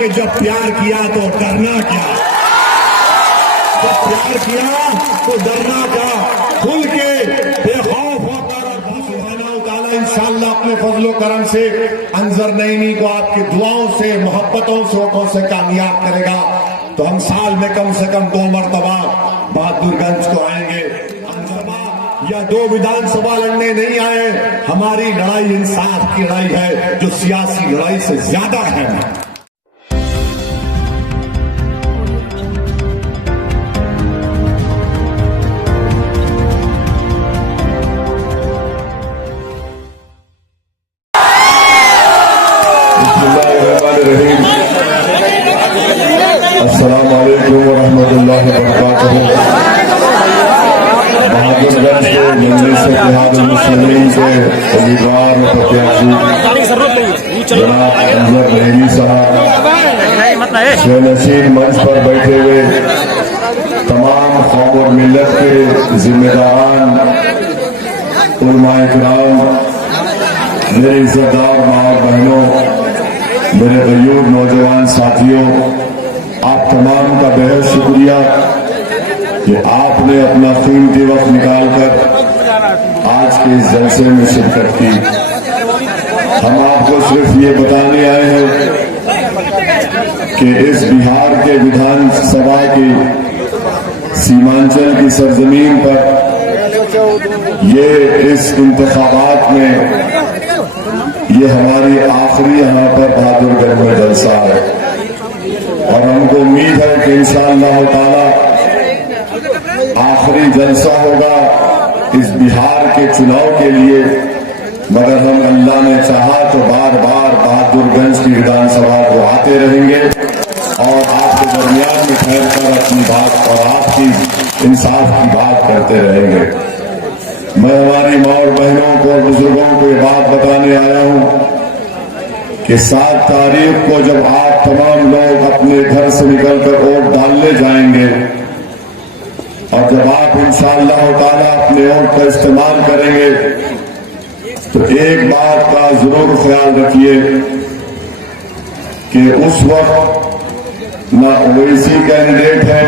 कि जब प्यार किया तो डरना क्या, जब प्यार किया तो डरना क्या, खुल के बेखौफ होकर सुभाना ताला इंशाअल्लाह अपने फजलो करम से अंजर नईमी को आपकी दुआओं से, मोहब्बतों से कामयाब करेगा। तो हम साल में कम से कम 2 मरतबा बहादुरगंज को आएंगे। या 2 विधानसभा लड़ने नहीं आए, हमारी लड़ाई इंसाफ की लड़ाई है जो सियासी लड़ाई से ज्यादा है। अस्सलाम वालेकुम वरहमतुल्लाहि वबरकातुहू। बहादुरगंज के मजलिस इत्तेहादुल मुस्लिमीन के उम्मीदवार और प्रत्याशी जनाब अंजर नईमी साहब, नशीन मंच पर बैठे हुए तमाम कौम और मिल्लत के जिम्मेदारान, उलमाए किराम, मेरे इज्जतदार माँ और बहनों, मेरे गयूर नौजवान साथियों, आप तमाम का बेहद शुक्रिया कि आपने अपना कीमती वक्त निकालकर आज के इस जलसे में शिरकत की। हम आपको सिर्फ ये बताने आए हैं कि इस बिहार के विधानसभा की सीमांचल की सरजमीन पर ये इस इंतखाबात में ये हमारी आखिरी यहाँ पर बहादुरगंज में जलसा है और हमको उम्मीद है कि इंशाअल्लाह ताला आखिरी जलसा होगा इस बिहार के चुनाव के लिए। मगर हम अल्लाह ने चाहा तो बार बार बहादुरगंज की विधानसभा को आते रहेंगे और आपके दरमियान में ठहर कर अपनी बात और आपकी इंसाफ की बात करते रहेंगे। मैं हमारी माँ और बहनों को और बुजुर्गों को ये बात बताने आया हूँ कि 7 तारीख को जब आप तमाम लोग अपने घर से निकलकर वोट डालने जाएंगे और जब आप इंशाअल्लाह ताला अपने वोट का इस्तेमाल करेंगे तो एक बात का जरूर ख्याल रखिए कि उस वक्त न ओवैसी कैंडिडेट है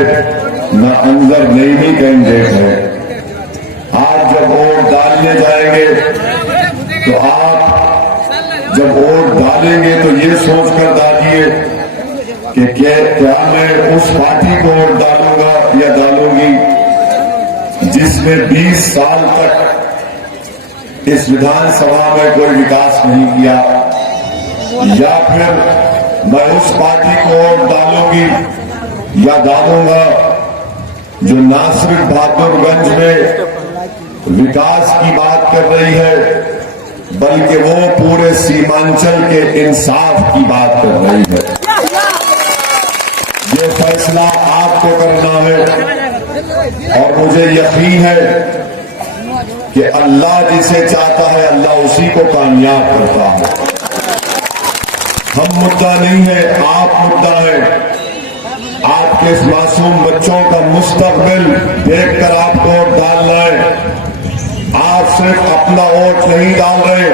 न अंजर नईमी कैंडिडेट है। आप जब वोट डालने जाएंगे तो आप जब वोट डालेंगे तो ये सोचकर डालिए कि क्या मैं उस पार्टी को वोट डालूंगा या डालूंगी जिसने 20 साल तक इस विधानसभा में कोई विकास नहीं किया, या फिर मैं उस पार्टी को वोट डालूंगी या डालूंगा जो ना सिर्फ बहादुरगंज में विकास की बात कर रही है बल्कि वो पूरे सीमांचल के इंसाफ की बात कर रही है। ये फैसला आपको करना है और मुझे यकीन है कि अल्लाह जिसे चाहता है अल्लाह उसी को कामयाब करता है। हम मुद्दा नहीं है, आप मुद्दा है। आपके इस मासूम बच्चों का मुस्तकबिल देखकर आपको वोट डालना है। आप सिर्फ अपना वोट नहीं डाल रहे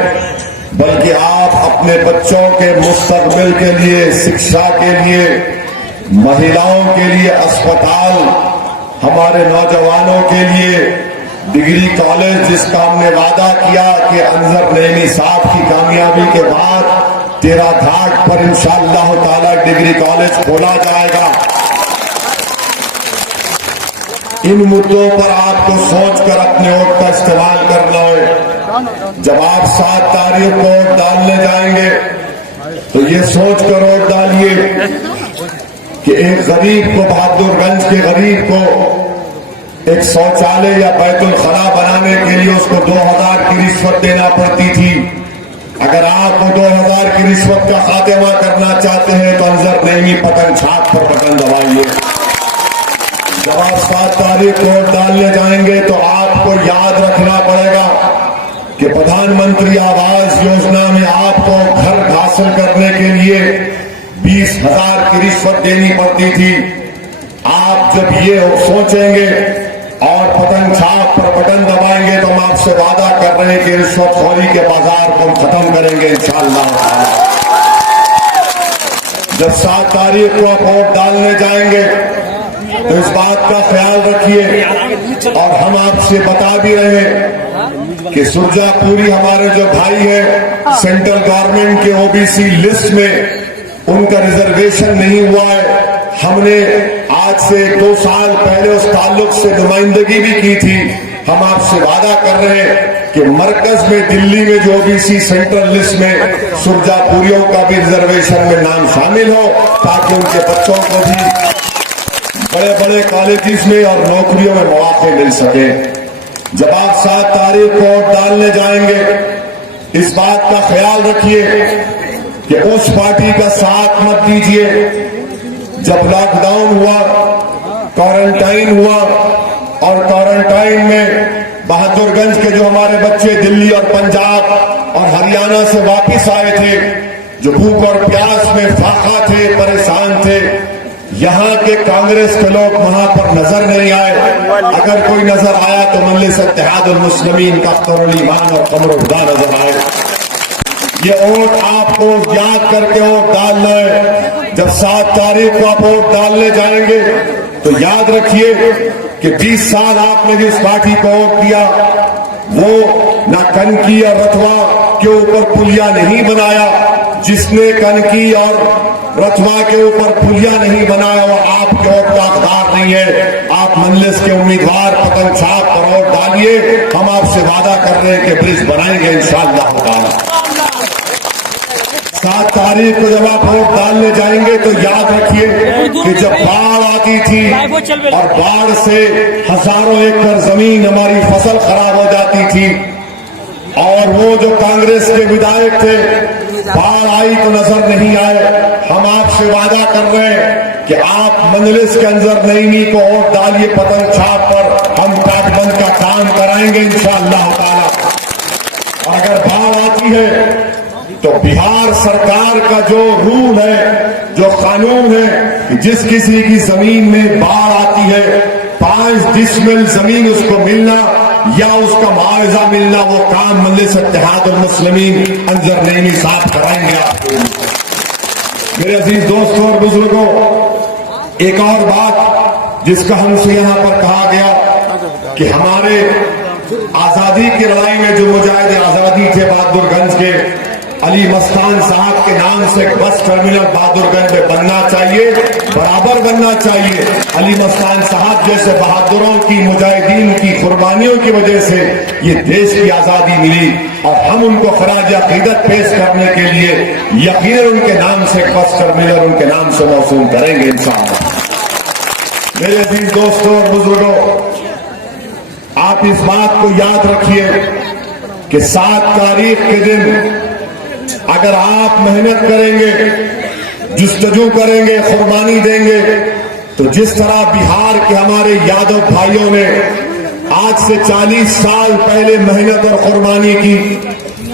बल्कि आप अपने बच्चों के मुस्तकबिल के लिए, शिक्षा के लिए, महिलाओं के लिए अस्पताल, हमारे नौजवानों के लिए डिग्री कॉलेज जिसका हमने वादा किया कि अंजर नईमी साहब की कामयाबी के बाद 13 घाट पर इंशाअल्लाह ताला डिग्री कॉलेज खोला जाएगा। इन मुद्दों पर आपको सोचकर अपने वोट का इस्तेमाल करना है। जब आप 7 तारीख को वोट डालने जाएंगे तो ये सोचकर वोट डालिए कि एक गरीब को, बहादुरगंज के गरीब को एक शौचालय या बैतुल खला बनाने के लिए उसको 2000 की रिश्वत देना पड़ती थी। अगर आप वो 2000 की रिश्वत का खात्मा करना चाहते हैं तो अंजर नईमी पतन छाप पर बटन दबाइए। जब आप 7 तारीख को वोट डालने जाएंगे तो आपको याद रखना पड़ेगा कि प्रधानमंत्री आवास योजना में आपको घर हासिल करने के लिए 20,000 की रिश्वत देनी पड़ती थी। आप जब ये सोचेंगे और पतंग छाप पर बटन दबाएंगे तो हम आपसे वादा कर रहे हैं कि रिश्वतखोरी के बाजार को हम खत्म करेंगे इंशाअल्लाह। जब 7 तारीख को आप वोट डालने जाएंगे तो इस बात का ख्याल रखिए। और हम आपसे बता भी रहे हैं कि सुरजापुरी हमारे जो भाई है सेंट्रल गवर्नमेंट के ओबीसी लिस्ट में उनका रिजर्वेशन नहीं हुआ है। हमने आज से 2 साल पहले उस ताल्लुक से नुमाइंदगी भी की थी। हम आपसे वादा कर रहे हैं कि मरकज में दिल्ली में जो ओबीसी सेंट्रल लिस्ट में सुरजापुरियों का भी रिजर्वेशन में नाम शामिल हो, ताकि उनके बच्चों को भी बड़े बड़े कॉलेजेस में और नौकरियों में मौके मिल सके। जब आप 7 तारीख को वोट डालने जाएंगे, इस बात का ख्याल रखिए कि उस पार्टी का साथ मत दीजिए। जब लॉकडाउन हुआ, क्वारंटाइन हुआ और क्वारंटाइन में बहादुरगंज के जो हमारे बच्चे दिल्ली और पंजाब और हरियाणा से वापस आए थे, जो भूख और प्यास में फाका थे, परेशान थे, यहाँ के कांग्रेस के लोग वहां पर नजर नहीं आए। अगर कोई नजर आया तो मजलिस इत्तेहादुल मुस्लिमीन का अख्तरुल ईमान और कमरुल हुदा नजर आए। ये वोट आपको याद करके वोट डालना है। जब 7 तारीख को आप वोट डालने जाएंगे तो याद रखिए कि 20 साल आपने जिस पार्टी को वोट दिया, वो ना कनकी और रथवा के ऊपर पुलिया नहीं बनाया। जिसने कनकी और रथवा के ऊपर पुलिया नहीं बनाया वो आपके वोट का हकदार नहीं है। आप मजलिस के उम्मीदवार पतंग छाप पर वोट डालिए। हम आपसे वादा कर रहे हैं कि ब्रिज बनाएंगे इंशाअल्लाह ताला। 7 तारीख को जब आप वोट डालने जाएंगे तो याद रखिए कि जब बाढ़ आती थी और बाढ़ से हजारों एकड़ जमीन हमारी फसल खराब हो जाती थी, और वो जो कांग्रेस के विधायक थे, बाढ़ आई तो नजर नहीं आए। हम आपसे वादा कर रहे हैं कि आप मजलिस के अंदर नईमी को वोट डालिए पतंग छाप पर। हम तटबंध का काम कराएंगे इंशाअल्लाह ताला। और अगर बाढ़ आती है तो बिहार सरकार का जो रूल है, जो कानून है कि जिस किसी की जमीन में बाढ़ आती है 5 डिसमिल जमीन उसको मिलना या उसका मुआवजा मिलना, वो काम मजलिस इत्तेहादुल मुस्लिमीन अंजर नईमी साहब कराएंगे आपको। मेरे अजीज दोस्तों और बुजुर्गों, एक और बात जिसका हमसे यहां पर कहा गया कि हमारे आजादी की लड़ाई में जो मुजाहिद आजादी थे बहादुरगंज के, अली मस्तान साहब के नाम से बस टर्मिनल बहादुरगंज में बनना चाहिए, बराबर बनना चाहिए। अली मस्तान साहब जैसे बहादुरों की, मुजाहिदीन की कुर्बानियों की वजह से ये देश की आजादी मिली, और हम उनको खराज अकीदत पेश करने के लिए यकीनन उनके नाम से बस टर्मिनल उनके नाम से मौसूल करेंगे इंशाअल्लाह। मेरे अजीज दोस्तों और बुजुर्गों, आप इस बात को याद रखिए कि 7 तारीख के दिन अगर आप मेहनत करेंगे, जुस्तजू करेंगे, कुर्बानी देंगे, तो जिस तरह बिहार के हमारे यादव भाइयों ने आज से 40 साल पहले मेहनत और कुर्बानी की,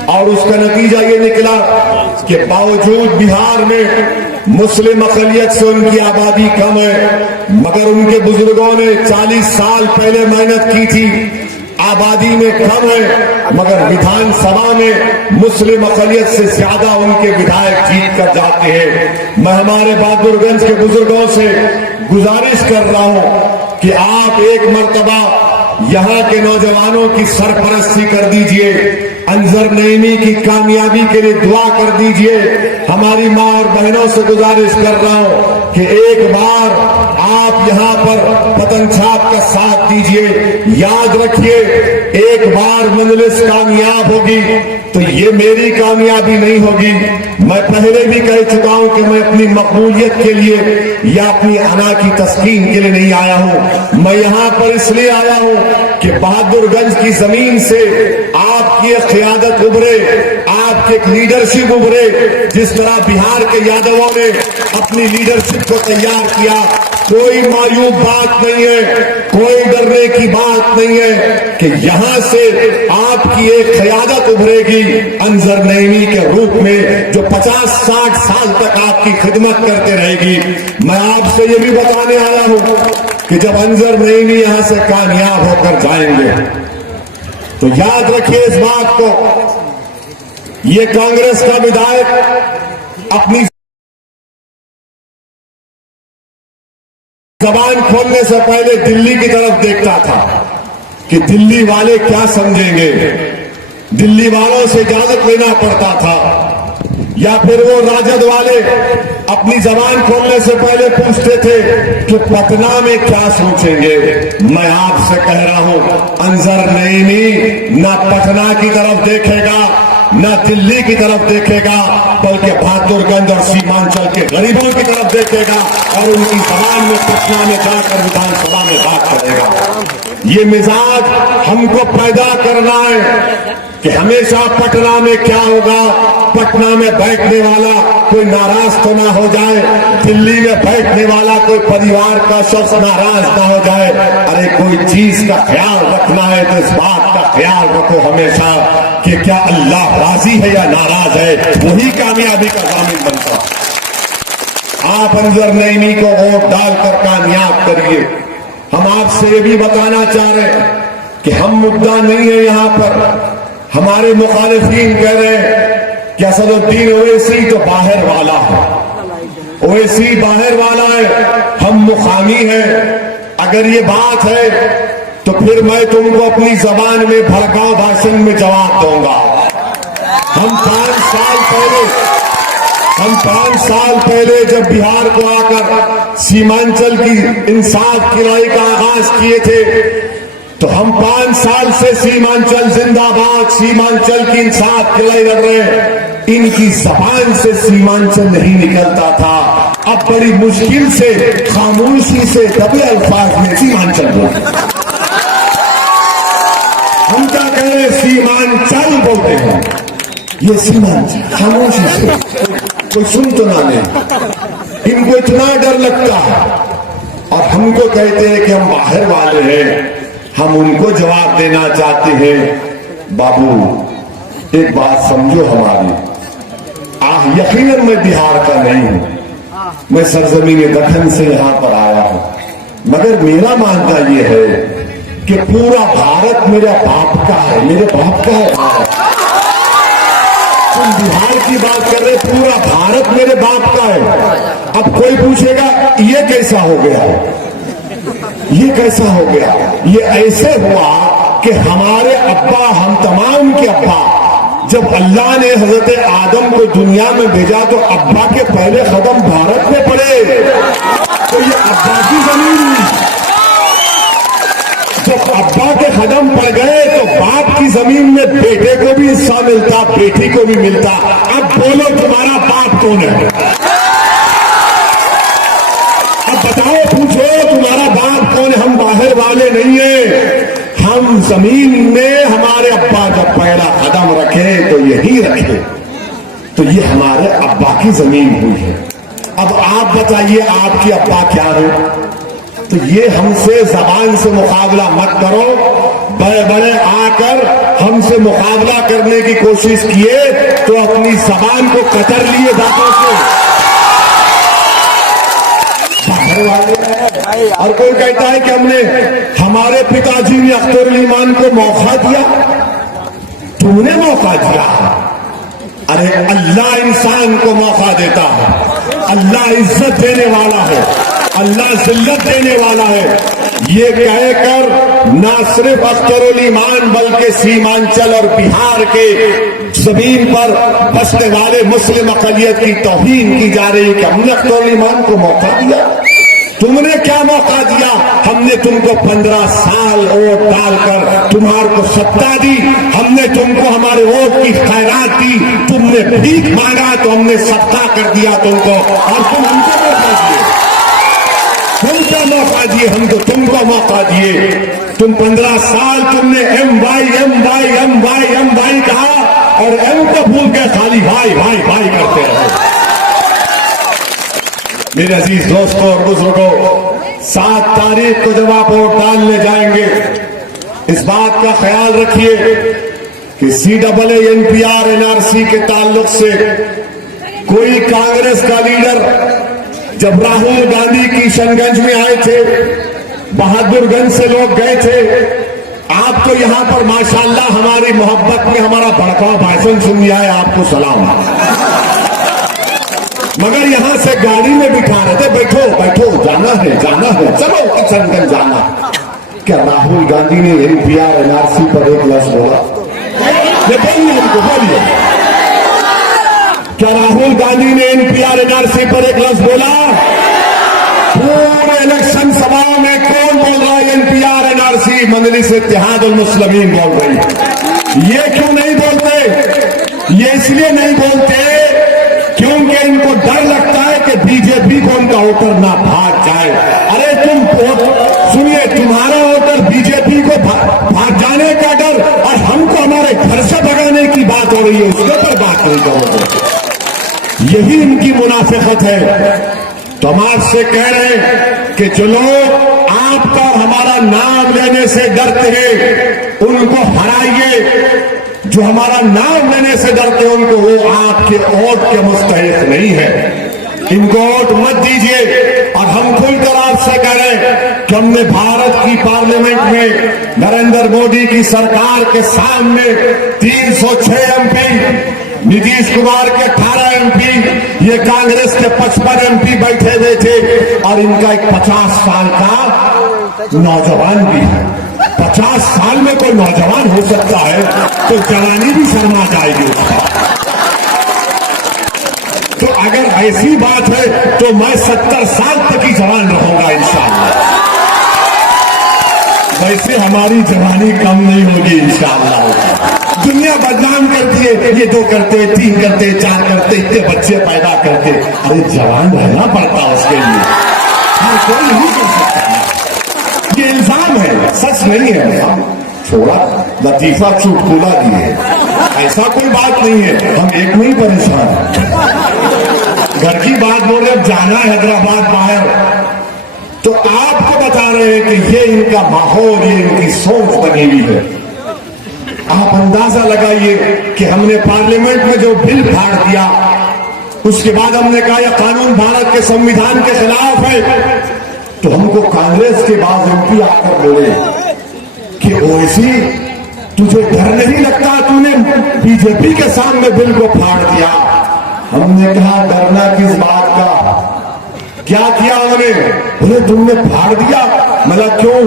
और उसका नतीजा ये निकला कि बावजूद बिहार में मुस्लिम अकलियत से उनकी आबादी कम है, मगर उनके बुजुर्गों ने 40 साल पहले मेहनत की थी, आबादी में कम है, मगर विधानसभा में मुस्लिम अकलियत से ज्यादा उनके विधायक जीत कर जाते हैं। मैं हमारे बहादुरगंज के बुजुर्गों से गुजारिश कर रहा हूं कि आप एक मर्तबा यहाँ के नौजवानों की सरपरस्ती कर दीजिए, अंजर नईमी की कामयाबी के लिए दुआ कर दीजिए। हमारी माँ और बहनों से गुजारिश कर रहा हूं कि एक बार आप यहाँ पर पतंग छाप का साथ दीजिए। याद रखिए, एक बार मजलिस कामयाब होगी तो ये मेरी कामयाबी नहीं होगी। मैं पहले भी कह चुका हूं कि मैं अपनी मकबूलियत के लिए या अपनी अना की तस्कीन के लिए नहीं आया हूं। मैं यहाँ पर इसलिए आया हूं कि बहादुरगंज की जमीन से आपकी एक क़यादत उभरे, आपकी एक लीडरशिप उभरे। जिस तरह बिहार के यादवों ने अपनी लीडरशिप को तैयार किया, कोई मायूब बात नहीं है, कोई डरने की बात नहीं है कि यहां से आपकी एक क़यादत उभरेगी अंजर नईमी के रूप में, जो 50-60 साल तक आपकी खिदमत करते रहेगी। मैं आपसे ये भी बताने आया हूं कि जब अंजर नईमी यहां से कामयाब होकर जाएंगे तो याद रखिए इस बात को, ये कांग्रेस का विधायक अपनी जबान खोलने से पहले दिल्ली की तरफ देखता था कि दिल्ली वाले क्या समझेंगे, दिल्ली वालों से इजाजत लेना पड़ता था, या फिर वो राजद वाले अपनी जबान खोलने से पहले पूछते थे कि पटना में क्या सोचेंगे। मैं आपसे कह रहा हूं, अंजर नईमी ना पटना की तरफ देखेगा ना दिल्ली की तरफ देखेगा, बल्कि बहादुरगंज और सीमांचल के गरीबों की तरफ देखेगा और उनकी जबान में पटना में जाकर विधानसभा में बात करेगा। ये मिजाज हमको पैदा करना है कि हमेशा पटना में क्या होगा, पटना में बैठने वाला कोई नाराज तो ना हो जाए, दिल्ली में बैठने वाला कोई परिवार का शख्स नाराज ना हो जाए। अरे कोई चीज का ख्याल रखना है तो इस बात का ख्याल रखो हमेशा कि क्या अल्लाह राजी है या नाराज है, वही कामयाबी का जामिन बनता। आप अंजर नईमी को वोट डालकर कामयाब करिए। हम आपसे ये भी बताना चाह रहे हैं कि हम मुद्दा नहीं है यहां पर। हमारे मुखालिफीन कह रहे हैं कि असदुद्दीन ओवैसी तो बाहर वाला है, ओवैसी बाहर वाला है, हम मुकामी हैं। अगर ये बात है तो फिर मैं तुमको अपनी जबान में भड़काऊ भाषण में जवाब दूंगा। हम 5 साल पहले जब बिहार को आकर सीमांचल की इंसाफ की लड़ाई का आगाज किए थे, तो हम 5 साल से सीमांचल जिंदाबाद, सीमांचल की इंसाफ की लड़ाई लड़ रहे हैं। इनकी जबान से सीमांचल नहीं निकलता था, अब बड़ी मुश्किल से खामोशी से दबे अल्फाज में सीमांचल बोलते। हम क्या कह रहे, सीमांचल बोलते हैं, ये सीमांचल खामोशी से, कोई सुन तो ना ले। इनको इतना डर लगता है और हमको कहते हैं कि हम बाहर वाले हैं। हम उनको जवाब देना चाहते हैं, बाबू एक बात समझो हमारी। यकीनन मैं बिहार का नहीं हूं, मैं सरजमीन दखन से यहां पर आया हूं, मगर मेरा मानना यह है कि पूरा भारत मेरे बाप का है, मेरे बाप का है भारत। तुम बिहार की बात कर रहे, पूरा भारत मेरे बाप का है। अब कोई पूछेगा ये कैसा हो गया, ये कैसा हो गया? ये ऐसे हुआ कि हमारे अब्बा, हम तमाम के अब्बा, जब अल्लाह ने हजरत आदम को दुनिया में भेजा तो अब्बा के पहले कदम भारत में पड़े। तो ये अब्बा की जमीन हुई। जब अब्बा के कदम पड़ गए तो बाप की जमीन में बेटे को भी हिस्सा मिलता, बेटी को भी मिलता। अब बोलो तुम्हारा बाप कौन है? अब बताओ, पूछो तुम्हारा बाप कौन है? हम बाहर वाले नहीं है, हम जमीन में हमारे अब्बा जब पहला कदम रखे तो यही रखे, तो ये हमारे अब्बा की जमीन हुई है। अब आप बताइए आपके अब्बा क्या है? तो ये हमसे जबान से मुकाबला मत करो। बड़े बड़े आकर हमसे मुकाबला करने की कोशिश किए तो अपनी जबान को कतर लिए दांतों से। और कोई कहता है कि हमने, हमारे पिताजी ने अख्तर ईमान को मौका दिया, तुमने मौका दिया। अरे अल्लाह इंसान को मौका देता है, अल्लाह इज्जत देने वाला है, अल्लाह जिल्लत देने वाला है। ये कहकर ना सिर्फ अख्तरुल ईमान बल्कि सीमांचल और बिहार के जमीन पर बसने वाले मुस्लिम अक़लियत की तौहीन की जा रही है कि हमने अख्तरुल ईमान को मौका दिया। तुमने क्या मौका दिया? हमने तुमको 15 साल वोट डालकर तुम्हारे को सत्ता दी, हमने तुमको हमारे वोट की खैरात दी, तुमने भीख मांगा तो हमने सत्ता कर दिया तुमको, और तुम हमको मौका दिए। तुमको मौका दिए, हम तो तुमको मौका दिए। तुम 15 साल तुमने एम वाई कहा और एम को भूल के खाली भाई भाई भाई करते रहे। मेरे अजीज दोस्तों और बुजुर्गों, 7 तारीख को जब आप वोट डालने जाएंगे, इस बात का ख्याल रखिए कि CAA NPR NRC के ताल्लुक से कोई कांग्रेस का लीडर जब राहुल गांधी किशनगंज में आए थे, बहादुरगंज से लोग गए थे, आप तो यहां पर माशाअल्लाह हमारी मोहब्बत में हमारा भड़काऊ भाषण सुन आए, आपको सलाम। मगर यहां से गाड़ी में बिठा रहे थे, बैठो बैठो, जाना है राहुल गांधी ने एनपीआर एनआरसी पर एक लफ्ज बोला? ये बोलिए हमको, बोलिए, क्या राहुल गांधी ने एनपीआर एनआरसी पर एक लफ्ज बोला? पूरे इलेक्शन सभाओं में कौन बोल रहा है एनपीआर एनआरसी? मजलिस इत्तेहादुल मुस्लिमीन बोल रही है। ये क्यों नहीं बोलते? ये इसलिए नहीं बोलते क्योंकि इनको डर लगता है कि बीजेपी को उनका वोटर ना भाग जाए। अरे तुम सुनिए, तुम्हारा वोटर बीजेपी को भाग जाने का डर और हमको हमारे घर से भगाने की बात हो रही है, उसके पर बात नहीं करोगे। यही इनकी मुनाफिकत है। तो हम आपसे कह रहे हैं कि जो लोग आपका और हमारा नाम लेने से डरते हैं उनको हराइए। जो हमारा नाम लेने से डरते हैं उनको, वो आपके वोट के मुस्तहिक नहीं है। इनको वोट मत दीजिए। और हम खुलकर आपसे कह रहे हैं कि हमने भारत की पार्लियामेंट में नरेंद्र मोदी की सरकार के सामने 306 एमपी, नीतीश कुमार के 18 एमपी, ये कांग्रेस के 55 एमपी बैठे हुए थे और इनका एक 50 साल का नौजवान भी है। 50 साल में कोई नौजवान हो सकता है तो जवानी भी शर्मा जाएगी उसका। तो अगर ऐसी बात है तो मैं 70 साल तक ही जवान रहूंगा इंशाअल्लाह। वैसे हमारी जवानी कम नहीं होगी इंशाअल्लाह। दुनिया बदनाम करती है, ये 2 करते, 3 करते, 4 करते, इतने बच्चे पैदा करते। अरे जवान रहना पड़ता उसके लिए, कोई नहीं कर सकता। ये इल्जाम है, सच नहीं है। हम छोड़ा लतीफा चुटकुला दिए, ऐसा कोई बात नहीं है। हम एक में ही परेशान हैं। घर की बात बोल रहे, अब जाना है हैदराबाद बाहर, तो आपको बता रहे हैं कि ये इनका माहौल, ये इनकी सोच बनी हुई है। आप अंदाजा लगाइए कि हमने पार्लियामेंट में जो बिल फाड़ दिया, उसके बाद हमने कहा यह कानून भारत के संविधान के खिलाफ है। तो हमको कांग्रेस के बाद एमपी आकर बोले कि ओवैसी तुझे डर नहीं लगता, तूने बीजेपी के सामने बिल को फाड़ दिया। हमने कहा डरना किस बात का, क्या किया उन्होंने? बोले तुमने फाड़ दिया। मतलब क्यों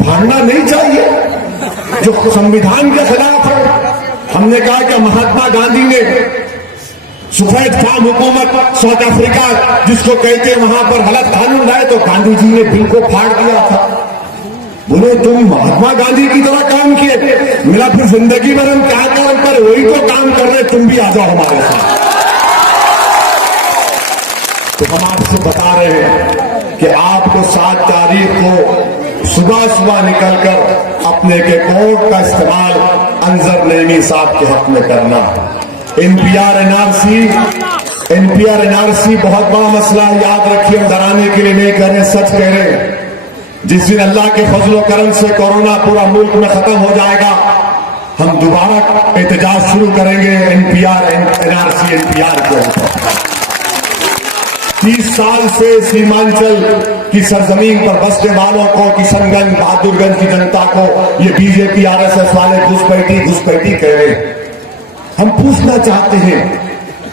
फाड़ना नहीं चाहिए जो संविधान के खिलाफ है? हमने कहा कि महात्मा गांधी ने सफेद फार्म हुकूमत साउथ अफ्रीका जिसको कहते हैं, वहां पर गलत कानून लाए तो गांधी जी ने बिल को फाड़ दिया था। बोले तुम महात्मा गांधी की तरह काम किए। मेरा फिर जिंदगी भर हम क्या काम कर, वही तो काम कर रहे, तुम भी आ जाओ हमारे साथ। तो हम आपसे बता रहे हैं कि आपको 7 तारीख को सुबह सुबह निकलकर अपने के वोट का इस्तेमाल अंजर नईमी साहब के हक में करना। एनपीआर एनआरसी बहुत बड़ा मसला है, याद रखिए। हम डराने के लिए नहीं कह रहे, सच कह रहे हैं। जिस दिन अल्लाह के फजलो करम से कोरोना पूरा मुल्क में खत्म हो जाएगा, हम दोबारा एहतजाज शुरू करेंगे एनआरसी एनपीआर के ऊपर। 30 साल से सीमांचल की सरजमीन पर बसने वालों को, किशनगंज बहादुरगंज की जनता को ये बीजेपी आरएसएस वाले घुसपैठी कह रहे हैं। हम पूछना चाहते हैं,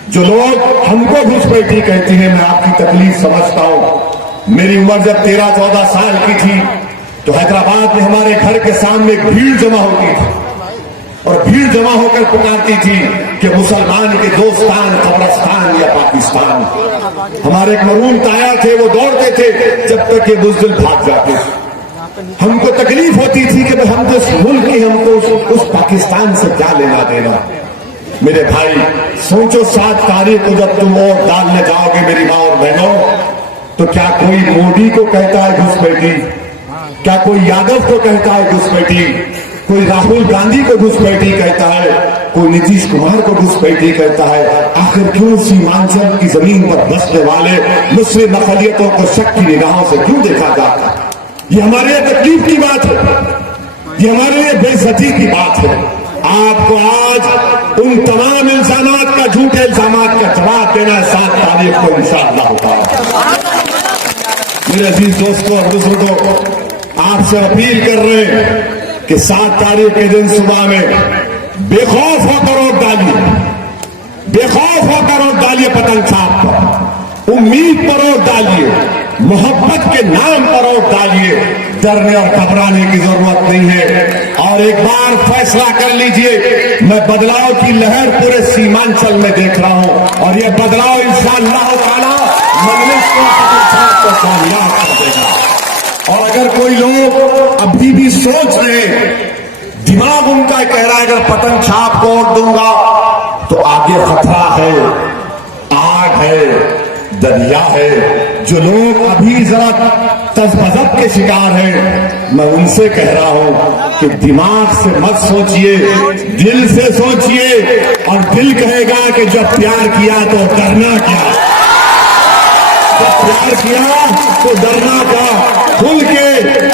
जो लोग हमको घुसपैठी कहते हैं, मैं आपकी तकलीफ समझता हूं। मेरी उम्र जब 13-14 साल की थी तो हैदराबाद में हमारे घर के सामने भीड़ जमा होती थी और भीड़ जमा होकर पुकारती थी कि मुसलमान के दोस्तान कब्रस्तान या पाकिस्तान। हमारे एक मरूम ताया थे, वो दौड़ते थे जब तक ये बुज़दिल भाग जाते थे। हमको तकलीफ होती थी कि हम तो इस मुल्क के, हमको उस पाकिस्तान से क्या लेना देना। मेरे भाई सोचो, 7 तारीख को जब तुम वोट डालने जाओगे मेरी माँ और बहनों, तो क्या कोई मोदी को कहता है घुसपैठी? क्या कोई यादव को कहता है घुसपैठी? कोई राहुल गांधी को घुसपैठी कहता है? कोई नीतीश कुमार को घुसपैठी कहता है? आखिर क्यों सीमांचल की जमीन पर बसने वाले मुस्लिम अक़लियतों को शक की निगाहों से क्यों देखा जाता? ये हमारे लिए तकलीफ की बात है, ये हमारे लिए बेइज्जती की बात है। आपको आज उन तमाम इल्जामात का, झूठे इल्जामात का जवाब देना है 7 तारीख को इंशाअल्लाह होगा। मेरे अजीज दोस्तों और बुजुर्गों, आपसे अपील कर रहे हैं कि 7 तारीख के दिन सुबह में बेखौफ होकर वोट डालिए, बेखौफ होकर वोट डालिए पतंग साहब पर, उम्मीद पर वोट डालिए। मोहब्बत के नाम पर वोट डालिए, डरने और घबराने की जरूरत नहीं है। और एक बार फैसला कर लीजिए, मैं बदलाव की लहर पूरे सीमांचल में देख रहा हूं और यह बदलाव इंशाअल्लाह ताला मजलिस को कामयाब कर देगा। और अगर कोई लोग अभी भी सोच रहे, दिमाग उनका कह रहा है अगर पतन छाप को वोट दूंगा तो आगे खतरा है, आग है, दरिया है। जो लोग अभी जरा तज़बज़ब के शिकार हैं, मैं उनसे कह रहा हूं कि दिमाग से मत सोचिए, दिल से सोचिए। और दिल कहेगा कि जब प्यार किया तो डरना क्या, जब प्यार किया तो डरना क्या। खुल के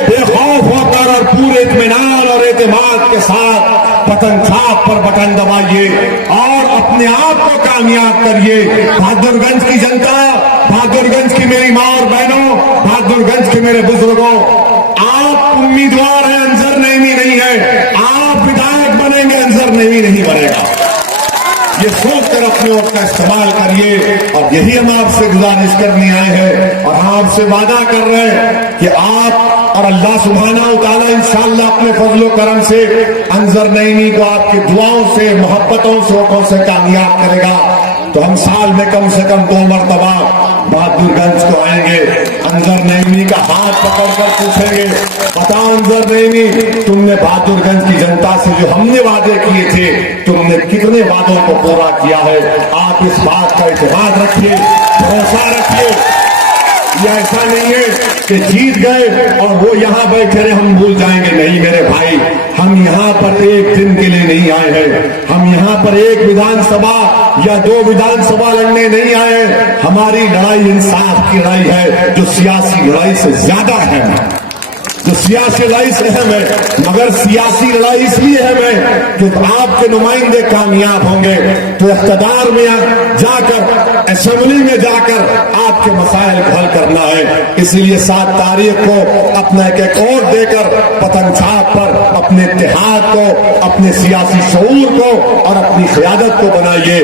बेखौफ होकर और पूरे इत्मीनान और एतमाद के साथ पतन छाप पर बटन दबाइए और अपने आप को कामयाब करिए। बहादुरगंज की जनता, बहादुरगंज की मेरी माँ और बहनों, बहादुरगंज के मेरे बुजुर्गों, आप उम्मीदवार हैं, अंजर नईमी नहीं है। आप विधायक बनेंगे, अंजर नईमी नहीं बनेगा। ये सोचकर अपने वोट का इस्तेमाल करिए। और यही हम आपसे गुजारिश करने आए हैं और हम आपसे वादा कर रहे हैं कि आप और अल्लाह सुब्हानहू तआला इंशाअल्लाह अपने फजलो करम से अंजर नईमी को आपकी दुआओं से, मोहब्बतों से, वोटों से कामयाब करेगा। तो हम साल में कम से कम 2 मरतबा बहादुरगंज को आएंगे, अंजर नईमी का हाथ पकड़कर पूछेंगे, बता अंजर नईमी, तुमने बहादुरगंज की जनता से जो हमने वादे किए थे, तुमने कितने वादों को पूरा किया है। आप इस बात का इत्मीनान रखिए, भरोसा रखिए। ये ऐसा नहीं है कि जीत गए और वो यहां बैठे रहे, हम भूल जाएंगे। नहीं मेरे भाई, हम यहां पर एक दिन के लिए नहीं आए हैं। हम यहां पर एक विधानसभा या 2 विधानसभा लड़ने नहीं आए। हमारी लड़ाई इंसाफ की लड़ाई है, जो सियासी लड़ाई से ज्यादा अहम है, जो सियासी लड़ाई से अहम है। मगर सियासी लड़ाई इसलिए अहम है कि आपके नुमाइंदे कामयाब होंगे तो इख्तिदार में जाकर, असेंबली में जाकर आपके मसाइल को हल करना है। इसीलिए 7 तारीख को अपना एक वोट देकर पतन छाप पर अपने इत्तेहाद को, अपने सियासी शऊर को और अपनी क़यादत को बनाइए।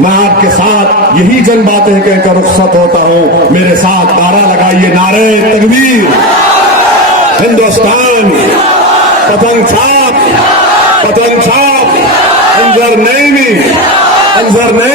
मैं आपके साथ यही जन बातें कहकर रुखसत होता हूं। मेरे साथ नारा लगाइए, नारे तकबीर, हिंदुस्तान, पतन छाप, पतन छाप, अंजर नईमी, अंजर नईमी।